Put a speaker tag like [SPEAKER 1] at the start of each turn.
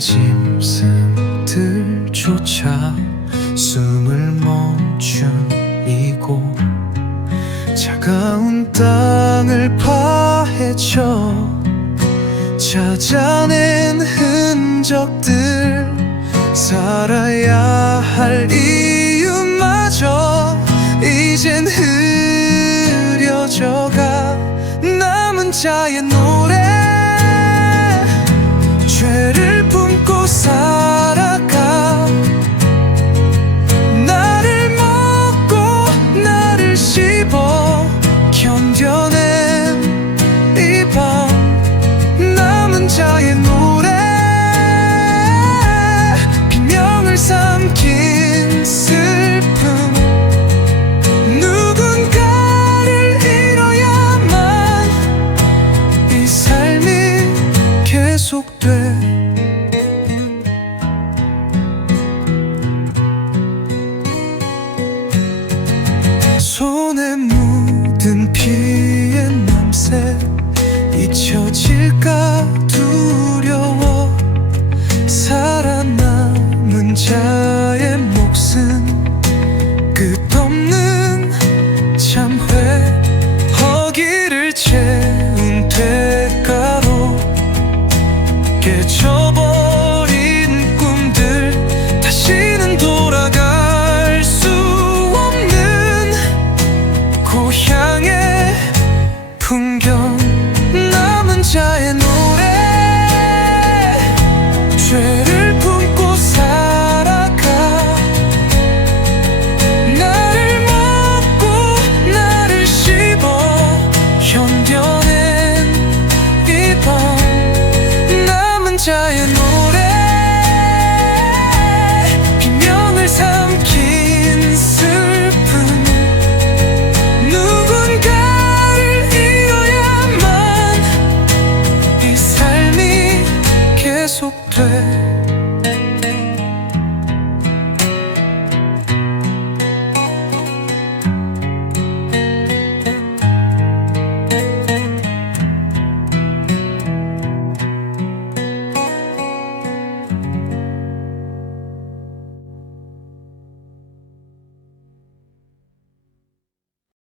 [SPEAKER 1] 짐승들조차 숨을 멈춘 이곳 차가운 땅을 파헤쳐 찾아낸 흔적들 살아야 할 이유마저 이젠 흐려져가 남은 자의 노래 죄를 품고 살아가 yok no word